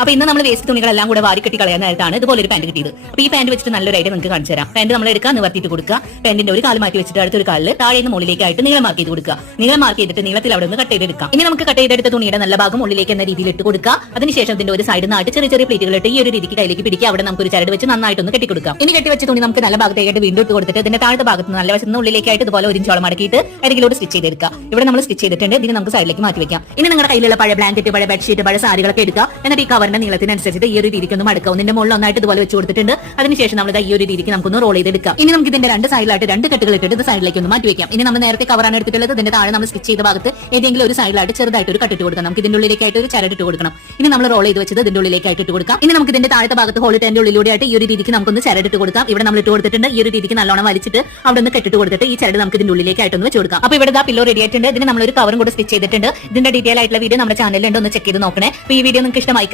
അപ്പൊ ഇന്ന് നമ്മൾ വേസ്റ്റ് തുണികളെല്ലാം കൂടെ വാരി കെട്ടി കളയാൻ നേരത്താണ് ഇതുപോലെ ഒരു പാന്റ് കിട്ടിയത്. അപ്പൊ ഈ പാന്റ് വെച്ചിട്ട് നല്ലൊരു ഐഡിയ നിങ്ങൾക്ക് കാണിച്ചു തരാം. പാന്റ് നമ്മൾ എടുക്കുക, നിവർത്തിയിട്ട് കൊടുക്കുക. പാന്റിന്റെ ഒരു കാല് മാറ്റി വെച്ചിട്ട് അടുത്തൊരു കാലിൽ താഴെ നിന്ന് മുകളിലേക്കായിട്ട് നീളം മാർക്ക് ചെയ്ത് കൊടുക്കുക. നീളം മാർക്ക് ചെയ്തിട്ട് നീളത്തിൽ അവിടെ നിന്ന് കട്ട് ചെയ്തെടുക്കാം. ഇനി നമുക്ക് കട്ട് ചെയ്തെടുത്ത തുണിയുടെ നല്ല ഭാഗം ഉള്ളിലേക്ക് എന്ന രീതിയിൽ ഇട്ട് കൊടുക്കുക. അതിനുശേഷം ഇതിന്റെ ഒരു സൈഡിൽ നിന്നായിട്ട് ചെറിയ ചെറിയ പ്ലേറ്റുകളിട്ട് ഈ ഒരു രീതിക്ക് കയ്യിലേക്ക് പിടിക്കുക. അവിടെ നമുക്ക് ഒരു ചരട് വെച്ച് നന്നായിട്ടൊന്ന് കെട്ടി കൊടുക്കാം. ഇനി കെട്ടി വെച്ച തുണി നമുക്ക് നല്ല ഭാഗത്തേക്കായിട്ട് വീണ്ടും ഇട്ട് കൊടുത്തിട്ട് ഇതിന്റെ താഴത്തെ ഭാഗത്ത് നല്ല വശത്ത് ഉള്ളിലേക്കായിട്ട് ഇതുപോലെ ഒരു ഇഞ്ചോളം മടക്കിയിട്ട് അരികിലോട്ട് സ്റ്റിച്ച് ചെയ്തെടുക്കുക. ഇവിടെ നമ്മൾ സ്റ്റിച്ച് ചെയ്തിട്ടുണ്ട്. ഇതിന് നമുക്ക് സൈഡിലേക്ക് മാറ്റി വെക്കാം. ഇനി നിങ്ങളുടെ കയ്യിലുള്ള പഴയ ബ്ലാങ്കറ്റ്, പഴയ ബെഡ്ഷീറ്റ്, പഴയ സാരികളൊക്കെ എടുക്കുക. എന്നിട്ട് ഈ കവറിന്റെ നീളത്തിനനുസരിച്ച് ഈ ഒരു രീതിക്ക് ഒന്ന് മടക്കുക. ഇതിന്റെ മുകളിൽ ഒന്നായിട്ട് ഇതുപോലെ വെച്ച് കൊടുത്തിട്ടുണ്ട്. അതിനുശേഷം നമ്മൾ ഈ ഒരു രീതിക്ക് നമുക്കൊന്ന് റോൾ ചെയ്തെടുക്കാം. ഇനി നമുക്ക് ഇതിന്റെ രണ്ട് സൈഡിലായിട്ട് രണ്ട് കെട്ടുകൾ ഇട്ടിട്ട് ഇത് സൈഡിലേക്ക് ഒന്ന് മാറ്റി വെക്കാം. ഇനി നമ്മൾ നേരത്തെ കവറാണ് എടുത്തിട്ടുള്ളത്. ഇതിന്റെ താഴെ നമ്മൾ സ്റ്റിച്ച് ചെയ്ത ഭാഗത്ത് ഏതെങ്കിലും ഒരു സൈഡിലായിട്ട് ചെറുതായിട്ട് ഒരു കട്ടിട്ട് കൊടുക്കണം. നമുക്ക് ഇതിന്റെ ഉള്ളിലേക്കായിട്ട് ഒരു ചരട് ഇട്ട് കൊടുക്കണം. ഇനി നമ്മൾ റോൾ ചെയ്ത് വെച്ചത് ഇതിന്റെ ഉള്ളിലേക്കായിട്ട് ഇട്ട് കൊടുക്കാം. ഇനി നമുക്ക് ഇതിന്റെ താഴത്തെ ഭാഗത്ത് ഹോളിന്റെ ഉള്ളിലൂടെ ആയിട്ട് ഈ ഒരു രീതിക്ക് നമുക്കൊന്ന് ചരട് ഇട്ട് കൊടുക്കാം. ഇവിടെ നമ്മൾ ഇട്ട് കൊടുത്തിട്ടുണ്ട്. ഈ ഒരു രീതിക്ക് നല്ലോണം വലിച്ചിട്ട് അവിടെ ഒന്ന് കെട്ടിട്ട് കൊടുത്തിട്ട് ഈ ചരട് നമുക്ക് ഇതിന്റെ ഉള്ളിലേക്കായിട്ടൊന്ന് വെച്ച് കൊടുക്കാം. അപ്പോൾ ഇവിടെ പില്ലോ റെഡി ആയിട്ടുണ്ട്. ഇതിന് നമ്മളൊരു കവറും കൂടെ സ്റ്റിച്ച് ചെയ്തിട്ടുണ്ട്. ഇതിന്റെ ഡീറ്റെയിൽ ആയിട്ടുള്ള വീഡിയോ നമ്മുടെ ചാനലിൽ ഉണ്ട്, ഒന്ന് ചെക്ക് ചെയ്ത് നോക്കണേ. ഈ വീഡിയോ നിങ്ങൾക്ക് ഇഷ്ടമായി